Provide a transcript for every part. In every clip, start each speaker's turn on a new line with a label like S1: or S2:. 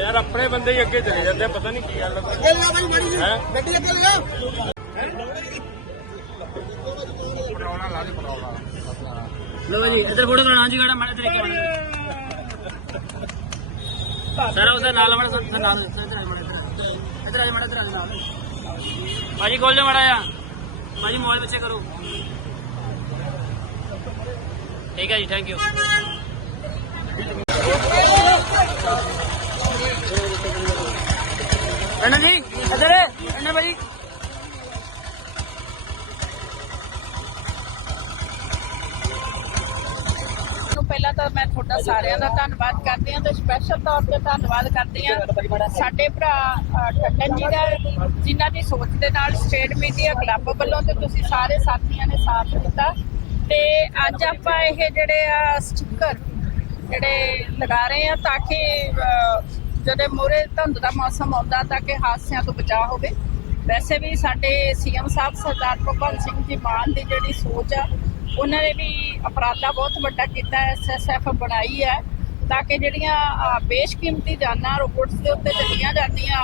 S1: ਯਾਰ ਆਪਣੇ ਬੰਦੇ ਹੀ ਅੱਗੇ ਚਲੇ ਜਾਂਦੇ ਆ, ਪਤਾ ਨਹੀਂ ਕੀ ਗੱਲ ਹੈ?
S2: ਗੱਡੀ ਅੱਗੇ ਲਾ।
S3: ਲੋ ਜੀ ਇਧਰ ਫੋਟੋ ਕਰਾਣਾ ਜੀ ਗੜਾ ਮਾੜਾ ਤਰੀਕੇ ਨਾਲ। ਸਾਰਾ ਉਹਦਾ ਨਾਲ ਮੜਾ ਸਰ ਨਾਲ ਇਧਰ ਆ ਮੜਾ ਇਧਰ ਆ ਨਾਲ। ਭਾਜੀ ਕੋਲ ਜਾ ਮੜਾ ਆ ਭਾਜੀ ਮੋਬਾਈਲ ਪਿੱਛੇ ਕਰੋ। ਠੀਕ ਹੈ ਜੀ ਥੈਂਕ ਯੂ ਰਣਾ ਜੀ ਇਧਰ ਰਣਾ ਭਾਜੀ।
S4: ਪਹਿਲਾਂ ਤਾਂ ਮੈਂ ਤੁਹਾਡਾ ਸਾਰਿਆਂ ਦਾ ਧੰਨਵਾਦ ਕਰਦੀ ਹਾਂ ਤੇ ਸਪੈਸ਼ਲ ਤੌਰ ਤੇ ਧੰਨਵਾਦ ਕਰਦੀ ਹਾਂ ਸਾਡੇ ਭਰਾ ਅ, ਜੀ ਦਾ ਜਿਨ੍ਹਾਂ ਦੀ ਸੋਚ ਦੇ ਨਾਲ ਸਟੇਟ ਮੀਡੀਆ ਕਲੱਬ ਵੱਲੋਂ ਤੇ ਤੁਸੀਂ ਸਾਰੇ ਸਾਥੀਆਂ ਨੇ ਸਾਥ ਦਿੱਤਾ। ਤੇ ਅੱਜ ਆਪਾਂ ਇਹ ਜਿਹੜੇ ਆ ਸਟicker ਜਿਹੜੇ ਲਗਾ ਰਹੇ ਆ ਤਾਂ ਕਿ ਜਦੋਂ ਮੂਹਰੇ ਧੁੰਦ ਦਾ ਮੌਸਮ ਆਉਂਦਾ ਤਾਂ ਕਿ ਹਾਦਸਿਆਂ ਤੋਂ ਬਚਾਅ ਹੋਵੇ। ਵੈਸੇ ਵੀ ਸਾਡੇ ਸੀਐਮ ਸਾਹਿਬ ਸਰਦਾਰ ਭਗਵੰਤ ਸਿੰਘ ਜੀ ਮਾਨ ਦੀ ਜਿਹੜੀ ਸੋਚ ਆ ਉਹਨਾਂ ਨੇ ਵੀ ਅਪਰਾਧਾ ਬਹੁਤ ਵੱਡਾ ਕੀਤਾ ਐਸਐਸਐਫ ਬਣਾਈ ਹੈ ਤਾਂ ਕਿ ਜਿਹੜੀਆਂ ਬੇਸ਼ਕੀਮਤੀ ਜਾਨਾਂ ਰੋਬੋਟਸ ਦੇ ਉੱਤੇ ਚੱਲੀਆਂ ਜਾਂਦੀਆਂ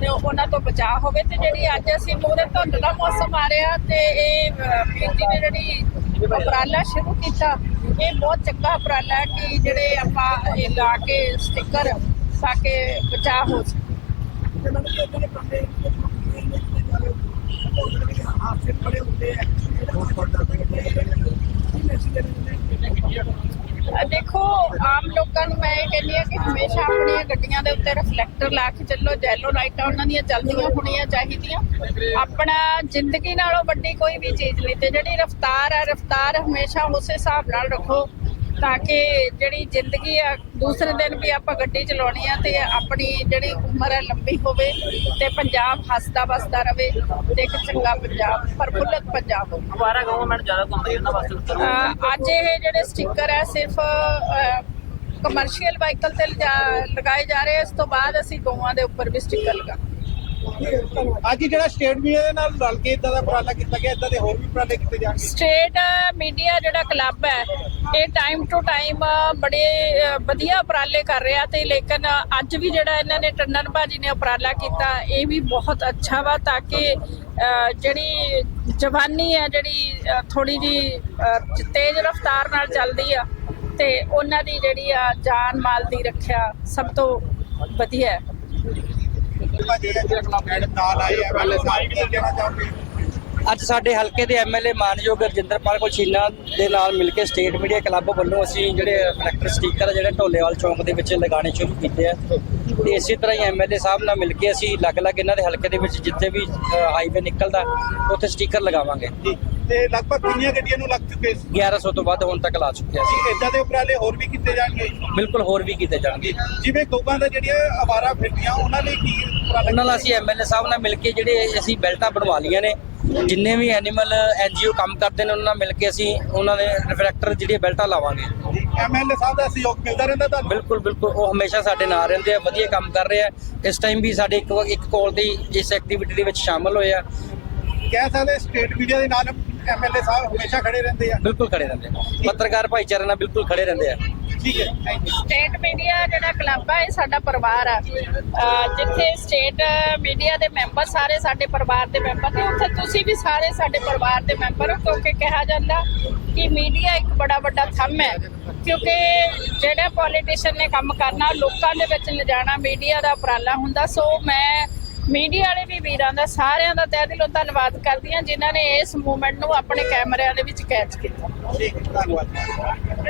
S4: ਤੇ ਉਹਨਾਂ ਤੋਂ ਬਚਾਅ ਹੋਵੇ ਤੇ ਜਿਹੜੀ ਅੱਜ ਅਸੀਂ ਮੂਹਰੇ ਧੁੰਦ ਦਾ ਮੌਸਮ ਆ ਰਿਹਾ ਤੇ ਇਹ ਅ, ਨੇ ਜਿਹੜੀ ਉਪਰਾਲਾ ਸ਼ੁਰੂ ਕੀਤਾ ਇਹ ਬਹੁਤ ਚੰਗਾ ਉਪਰਾਲਾ ਕਿ ਜਿਹੜੇ ਆਪਾਂ ਇਹ ਲਾ ਕੇ ਸਟicker ਦੇਖੋ ਆਮ ਲੋਕਾਂ ਨੂੰ ਮੈਂ ਇਹ ਕਹਿੰਦੀ ਆ ਕਿ ਹਮੇਸ਼ਾ ਆਪਣੀਆਂ ਗੱਡੀਆਂ ਦੇ ਉੱਤੇ ਰਿਫਲੈਕਟਰ ਲਾ ਕੇ ਚੱਲੋ ਜੈਲੋ ਲਾਈਟਾਂ ਉਹਨਾਂ ਦੀਆਂ ਚੱਲਦੀਆਂ ਹੋਣੀਆਂ ਚਾਹੀਦੀਆਂ। ਆਪਣਾ ਜ਼ਿੰਦਗੀ ਨਾਲੋਂ ਵੱਡੀ ਕੋਈ ਵੀ ਚੀਜ਼ ਨਹੀਂ ਤੇ ਜਿਹੜੀ ਰਫ਼ਤਾਰ ਹੈ ਰਫ਼ਤਾਰ ਹਮੇਸ਼ਾ ਉਸੇ ਹਿਸਾਬ ਨਾਲ ਰੱਖੋ। ਤਾਂ ਕਿ ਜਿਹੜੀ ਜ਼ਿੰਦਗੀ ਆ ਦੂਸਰੇ ਦਿਨ ਵੀ ਆਪਾਂ ਗੱਡੀ ਚਲਾਉਣੀ ਆ ਤੇ ਆਪਣੀ ਜਿਹੜੀ ਉਮਰ ਹੈ ਲੰਬੀ ਹੋਵੇ ਤੇ ਪੰਜਾਬ ਹੱਸਦਾ ਵਸਦਾ ਰਵੇ ਤੇ ਇੱਕ ਚੰਗਾ ਪੰਜਾਬ ਪ੍ਰਫੁੱਲਤ ਪੰਜਾਬ ਹੋਵੇ
S3: ਹਮਾਰਾ ਗਵਰਨਮੈਂਟ ਜ਼ਿਆਦਾ ਘੁੰਮ ਰਹੀ ਉਹਨਾਂ ਵਾਸਤੇ
S4: ਅੱਜ ਇਹ ਜਿਹੜੇ ਸਟicker ਹੈ ਸਿਰਫ ਕਮਰਸ਼ੀਅਲ ਵਾਹੀਕਲ ਤੇ ਲਗਾਏ ਜਾ ਰਹੇ। ਇਸ ਤੋਂ ਬਾਅਦ ਅਸੀਂ ਗਊਆਂ ਦੇ ਉੱਪਰ ਵੀ ਸਟicker ਲਗਾ
S2: ਅੱਜ ਜਿਹੜਾ ਸਟੇਟ ਮੀਡੀਆ ਦੇ ਨਾਲ ਰਲ ਕੇ ਇਦਾਂ ਦਾ ਉਪਰਾਲਾ ਕੀਤਾ ਗਿਆ ਇਦਾਂ ਦੇ ਹੋਰ ਵੀ ਉਪਰਾਲੇ ਕੀਤੇ ਜਾਣਗੇ
S4: ਸਟੇਟ ਮੀਡੀਆ ਜਿਹੜਾ ਕਲੱਬ ਹੈ ਇਹ ਟਾਈਮ ਟੂ ਟਾਈਮ ਬੜੇ ਵਧੀਆ ਉਪਰਾਲੇ ਕਰ ਰਿਹਾ ਤੇ ਲੇਕਿਨ ਅੱਜ ਵੀ ਜਿਹੜਾ ਇਹਨਾਂ ਨੇ ਟੰਡਨ ਬਾਜੀ ਨੇ ਉਪਰਾਲਾ ਕੀਤਾ, ਇਹ ਵੀ ਬਹੁਤ ਅੱਛਾ ਵਾ ਤਾਂ ਕਿ ਜਿਹੜੀ ਜਵਾਨੀ ਹੈ, ਜਿਹੜੀ ਥੋੜੀ ਜੀ ਤੇਜ਼ ਰਫ਼ਤਾਰ ਨਾਲ ਚੱਲਦੀ ਆ ਤੇ ਉਹਨਾਂ ਦੀ ਜਿਹੜੀ ਆ ਜਾਨ ਮਾਲ ਦੀ ਰੱਖਿਆ ਸਭ ਤੋਂ ਵਧੀਆ ਹੈ।
S2: ਭਾਜੀ ਜਿਹੜਾ ਮੈਡਮ ਨਾਲ ਆਏ ਆ, ਪਹਿਲੇ ਸਾਹਿਬ ਕੀ ਕਹਿਣਾ
S5: ਅੱਜ ਸਾਡੇ ਹਲਕੇ ਦੇ ਐਮਐਲਏ ਮਾਨਯੋਗ ਰਜਿੰਦਰਪਾਲ ਕੋਸ਼ੀਨਾ ਦੇ ਨਾਲ ਮਿਲ ਕੇ ਸਟੇਟ ਮੀਡੀਆ ਕਲੱਬ ਵੱਲੋਂ ਅਸੀਂ ਜਿਹੜੇ ਕਲੈਕਟਰ ਸਟicker ਜਿਹੜੇ ਢੋਲੇਵਾਲ ਚੌਂਕ ਦੇ ਵਿੱਚ ਲਗਾਉਣੇ ਸ਼ੁਰੂ ਕੀਤੇ ਆ। ਤੇ ਇਸੇ ਤਰ੍ਹਾਂ ਹੀ ਐਮਐਲਏ ਸਾਹਿਬ ਨਾਲ ਮਿਲ ਕੇ ਅਸੀਂ ਅਲੱਗ-ਅਲੱਗ ਇਹਨਾਂ ਦੇ ਹਲਕੇ ਦੇ ਵਿੱਚ ਜਿੱਥੇ ਵੀ ਹਾਈਵੇ ਨਿਕਲਦਾ, ਉੱਥੇ ਸਟicker ਲਗਾਵਾਂਗੇ।
S2: ਤੇ ਲਗਭਗ ਕਿੰਨੀਆਂ ਗੱਡੀਆਂ ਨੂੰ ਲੱਗ ਚੁੱਕੇ ਸੀ?
S5: 1100 ਤੋਂ ਵੱਧ ਹੁਣ ਤੱਕ ਲਾ ਚੁੱਕੇ ਅਸੀਂ
S2: ਇਦਾਂ ਦੇ ਉਪਰਾਲੇ ਹੋਰ ਵੀ ਕੀਤੇ ਜਾਣਗੇ?
S5: ਬਿਲਕੁਲ ਹੋਰ ਵੀ ਕੀਤੇ ਜਾਣਗੇ।
S2: ਜਿਵੇਂ ਗਊਆਂ ਦਾ ਜਿਹੜੀਆਂ ਆਵਾਰਾ ਫਿਰਦੀਆਂ ਉਹਨਾਂ ਲਈ ਕੀ ਉਪਰਾਲਾ?
S5: ਉਹਨਾਂ ਨਾਲ ਅਸੀਂ ਐਮਐਲਏ ਸਾਹਿਬ ਨਾਲ ਮਿਲ ਕੇ ਜਿਹੜੇ ਅਸੀਂ ਬੈਲਟਾਂ ਬਣਵਾ ਲਈਆਂ ਨੇ ਜਿੰਨੇ ਵੀ ਐਨੀਮਲ ਐਨਜੀਓ ਕੰਮ ਕਰਦੇ ਨੇ ਉਹਨਾਂ ਨਾਲ ਮਿਲ ਕੇ ਅਸੀਂ ਉਹਨਾਂ ਦੇ ਰਿਫਲੈਕਟਰ ਜਿਹੜੀਆਂ ਬੈਲਟਾਂ ਲਾਵਾਂਗੇ।
S2: ਐਮਐਲਏ ਸਾਹਿਬ ਦਾ ਸਹਿਯੋਗ ਮਿਲਦਾ ਰਹਿੰਦਾ ਤੁਹਾਨੂੰ?
S5: ਬਿਲਕੁਲ ਬਿਲਕੁਲ ਉਹ ਹਮੇਸ਼ਾ ਸਾਡੇ ਨਾਲ ਰਹਿੰਦੇ ਆ ਵਧੀਆ ਕੰਮ ਕਰ ਰਹੇ ਆ। ਇਸ ਟਾਈਮ ਵੀ ਸਾਡੇ ਇੱਕ ਇੱਕ ਕਾਲ ਹੀ ਇਸ ਐਕਟੀਵਿਟੀ ਦੇ ਵਿੱਚ ਸ਼ਾਮਲ ਹੋਏ ਆ।
S2: ਕਹਿ ਸਕਦੇ ਸਟੇਟ ਮੀਡੀਆ ਦੇ ਨਾਲ ਐਮਐਲਏ ਸਾਹਿਬ ਹਮੇਸ਼ਾ ਖੜੇ ਰਹਿੰਦੇ ਆ।
S5: ਬਿਲਕੁਲ ਖੜੇ ਰਹਿੰਦੇ ਆ। ਪੱਤਰਕਾਰ ਭਾਈਚਾਰੇ ਨਾਲ ਬਿਲਕੁਲ ਖੜੇ ਰਹਿੰਦੇ ਆ।
S2: ਠੀਕ ਹੈ ਥੈਂਕ ਯੂ
S4: ਸਟੇਟ ਮੀਡੀਆ ਜਿਹੜਾ ਕਲੱਬ ਹੈ ਇਹ ਸਾਡਾ ਪਰਿਵਾਰ ਆ। ਜਿੱਥੇ ਸਟੇਟ ਮੀਡੀਆ ਦੇ ਮੈਂਬਰ ਸਾਰੇ ਸਾਡੇ ਪਰਿਵਾਰ ਦੇ ਮੈਂਬਰ ਨੇ ਉੱਥੇ ਤੁਸੀਂ ਵੀ ਸਾਰੇ ਸਾਡੇ ਪਰਿਵਾਰ ਦੇ ਮੈਂਬਰ ਹੋ ਕਿਉਂਕਿ ਕਿਹਾ ਜਾਂਦਾ ਕਿ ਮੀਡੀਆ ਇੱਕ ਬੜਾ ਵੱਡਾ ਥੰਮ ਹੈ। ਕਿਉਂਕਿ ਜਿਹੜੇ ਪੋਲੀਟੀਸ਼ੀਅਨ ਨੇ ਕੰਮ ਕਰਨਾ ਲੋਕਾਂ ਦੇ ਵਿੱਚ ਲਿਜਾਣਾ ਮੀਡੀਆ ਦਾ ਉਪਰਾਲਾ ਹੁੰਦਾ ਸੋ ਮੈਂ ਮੀਡੀਆ ਵਾਲੇ ਵੀ ਵੀਰਾਂ ਦਾ, ਸਾਰਿਆਂ ਦਾ ਤਹਿ ਦਿਲੋਂ ਧੰਨਵਾਦ ਕਰਦੀ ਹਾਂ, ਜਿਨ੍ਹਾਂ ਨੇ ਇਸ ਮੂਵਮੈਂਟ ਨੂੰ ਆਪਣੇ ਕੈਮਰਿਆਂ ਦੇ ਵਿੱਚ ਕੈਚ ਕੀਤਾ।
S2: ਠੀਕ ਧੰਨਵਾਦ।